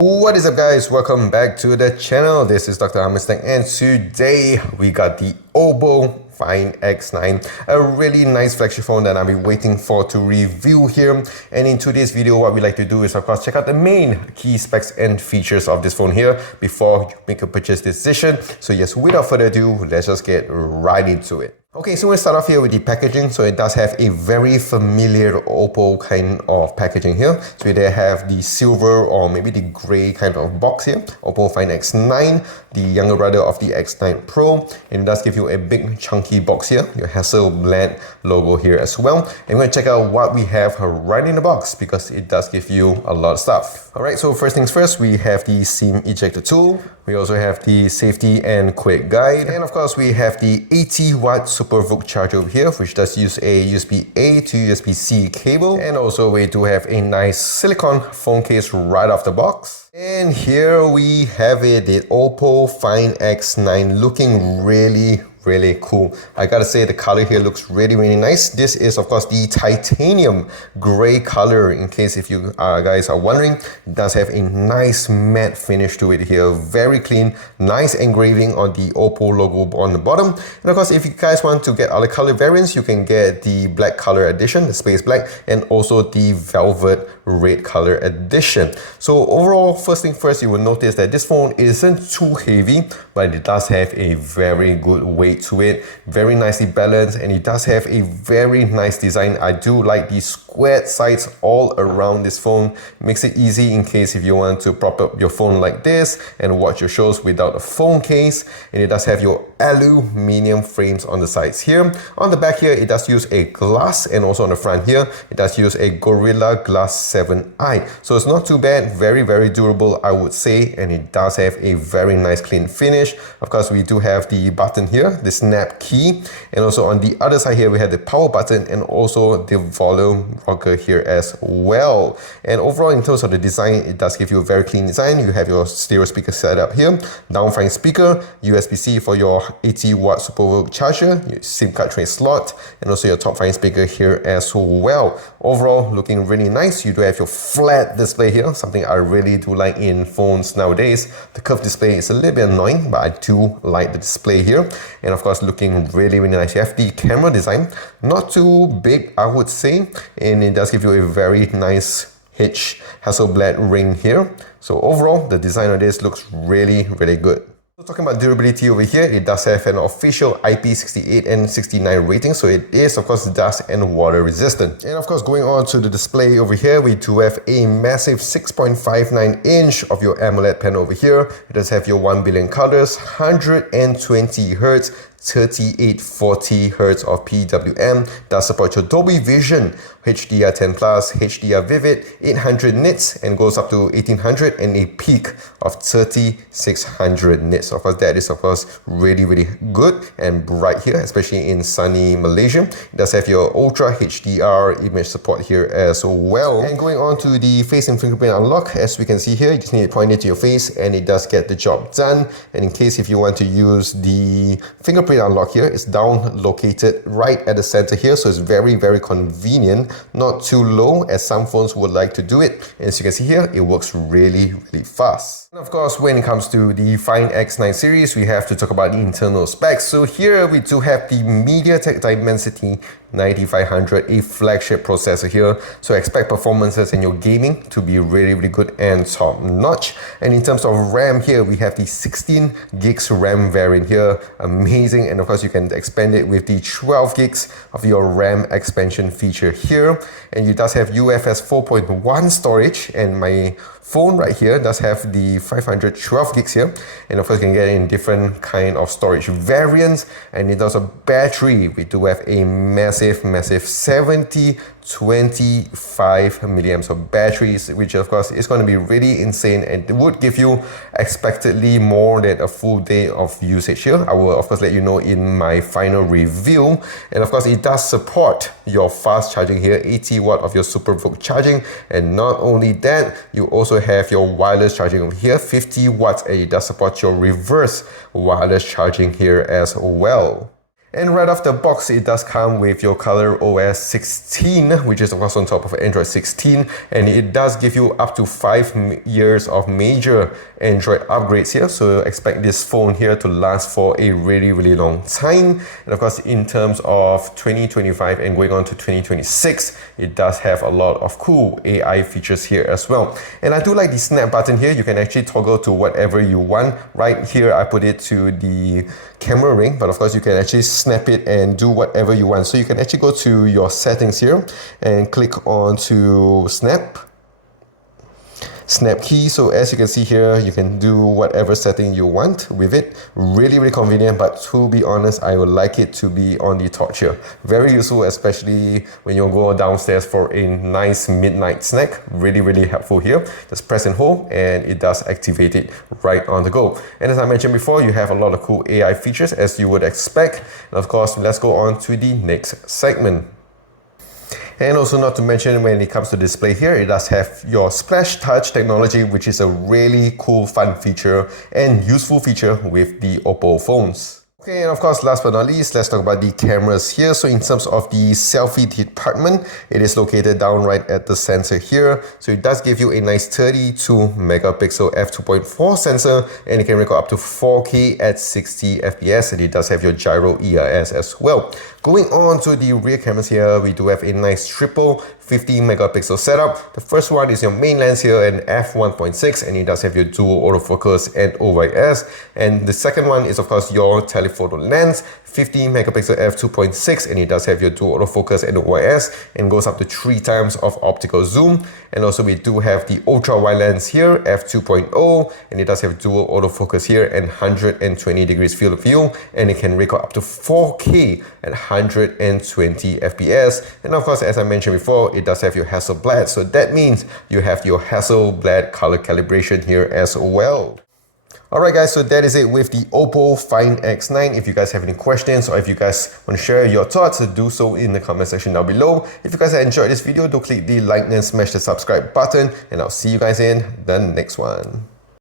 What is up, guys? Welcome back to the channel. This is Dr. Hammerstein, and today we got the OPPO Find X9, a really nice flagship phone that I've been waiting for to review here. And in today's video, what we like to do is, of course, check out the main key specs and features of this phone here before you make a purchase decision. So yes, without further ado, let's just get right into it. Okay, so we'll start off here with the packaging. So it does have a very familiar OPPO kind of packaging here. So they have the silver or maybe the gray kind of box here. OPPO Find X9, the younger brother of the X9 Pro. And it does give you a big chunky box here. Your Hasselblad logo here as well. And we're going to check out what we have right in the box because it does give you a lot of stuff. Alright, so first things first, we have the SIM ejector tool. We also have the safety and quick guide. And of course, we have the 80-watt SuperVOOC charger over here, which does use a USB-A to USB-C cable. And also we do have a nice silicone phone case right off the box. And here we have it, the OPPO Find X9, looking really cool. I gotta say the color here looks really nice. This is of course the titanium gray color, in case if you guys are wondering. It does have a nice matte finish to it here, very clean, nice engraving on the OPPO logo on the bottom. And of course, if you guys want to get other color variants, you can get the black color edition, the space black, and also the velvet red color edition. So overall, first thing first, you will notice that this phone isn't too heavy, but it does have a very good weight to it, very nicely balanced, and it does have a very nice design. I do like the squared sides all around this phone. Makes it easy in case if you want to prop up your phone like this and watch your shows without a phone case. And it does have your aluminium frames on the sides here. On the back here, it does use a glass, and also on the front here, it does use a Gorilla Glass 7i. So it's not too bad, very durable, I would say, and it does have a very nice clean finish. Of course, we do have the button here, the snap key, and also on the other side here we have the power button and also the volume rocker here as well. And overall, in terms of the design, it does give you a very clean design. You have your stereo speaker setup here, down-firing speaker, USB-C for your 80-watt SuperVOOC charger, your SIM card tray slot, and also your top-firing speaker here as well. Overall, looking really nice. You do have your flat display here, something I really do like in phones nowadays. The curved display is a little bit annoying, but I do like the display here. And of course, looking really nice. You have the camera design, not too big, I would say, and it does give you a very nice Hasselblad ring here. So overall, the design of this looks really good. So talking about durability over here, it does have an official IP68 and 69 rating, so it is of course dust and water resistant. And of course, going on to the display over here, we do have a massive 6.59 inch of your AMOLED panel over here. It does have your 1 billion colors, 120 Hz, 3840 Hz of PWM, does support your Dolby Vision, HDR10+, HDR Vivid, 800 nits, and goes up to 1800 and a peak of 3600 nits. Of course, that is of course really good and bright here, especially in sunny Malaysia. It does have your Ultra HDR image support here as well. And going on to the face and fingerprint unlock, as we can see here, you just need to point it to your face and it does get the job done. And in case if you want to use the fingerprint unlock here, it's down located right at the center here, so it's very convenient, not too low as some phones would like to do it. And as you can see here, it works really fast. And of course, when it comes to the Find X9 series, we have to talk about the internal specs. So here we do have the MediaTek Dimensity 9500, a flagship processor here. So expect performances in your gaming to be really good and top notch. And in terms of RAM here, we have the 16 gigs RAM variant here, amazing. And of course, you can expand it with the 12 gigs of your RAM expansion feature here. And it does have UFS 4.1 storage, and my phone right here does have the 512 gigs here, and of course you can get it in different kind of storage variants. And in terms of battery, we do have a massive 25 milliamps of batteries, which of course is going to be really insane, and it would give you expectedly more than a full day of usage here. I will of course let you know in my final review. And of course, it does support your fast charging here, 80 watt of your SuperVOOC charging. And not only that, you also have your wireless charging over here, 50 watts, and it does support your reverse wireless charging here as well. And right off the box, it does come with your Color OS 16, which is of course on top of Android 16, and it does give you up to 5 years of major Android upgrades here. So expect this phone here to last for a really long time. And of course, in terms of 2025 and going on to 2026, it does have a lot of cool AI features here as well. And I do like the snap button here. You can actually toggle to whatever you want. Right here, I put it to the camera ring, but of course you can actually snap it and do whatever you want. So you can actually go to your settings here and click on to snap key. So as you can see here, you can do whatever setting you want with it. Really convenient, but to be honest, I would like it to be on the torch here. Very useful, especially when you go downstairs for a nice midnight snack. Really helpful here. Just press and hold and it does activate it right on the go. And as I mentioned before, you have a lot of cool AI features as you would expect. And of course, let's go on to the next segment. And also not to mention, when it comes to display here, it does have your Splash Touch technology, which is a really cool, fun feature and useful feature with the OPPO phones. Okay, and of course, last but not least, let's talk about the cameras here. So in terms of the selfie department, it is located down right at the sensor here. So it does give you a nice 32 megapixel f2.4 sensor, and it can record up to 4K at 60 FPS, and it does have your gyro EIS as well. Going on to the rear cameras here, we do have a nice triple 50 megapixel setup. The first one is your main lens here, an f1.6, and it does have your dual autofocus and OIS. And the second one is of course your telephoto lens, 50 megapixel f2.6, and it does have your dual autofocus and OIS, and goes up to 3 times of optical zoom. And also we do have the ultra wide lens here, f2.0, and it does have dual autofocus here and 120 degrees field of view, and it can record up to 4K at 120 FPS. And of course, as I mentioned before, it does have your Hasselblad, so that means you have your Hasselblad color calibration here as well. Alright guys, so that is it with the OPPO Find X9. If you guys have any questions or if you guys want to share your thoughts, do so in the comment section down below. If you guys have enjoyed this video, do click the like and smash the subscribe button, and I'll see you guys in the next one.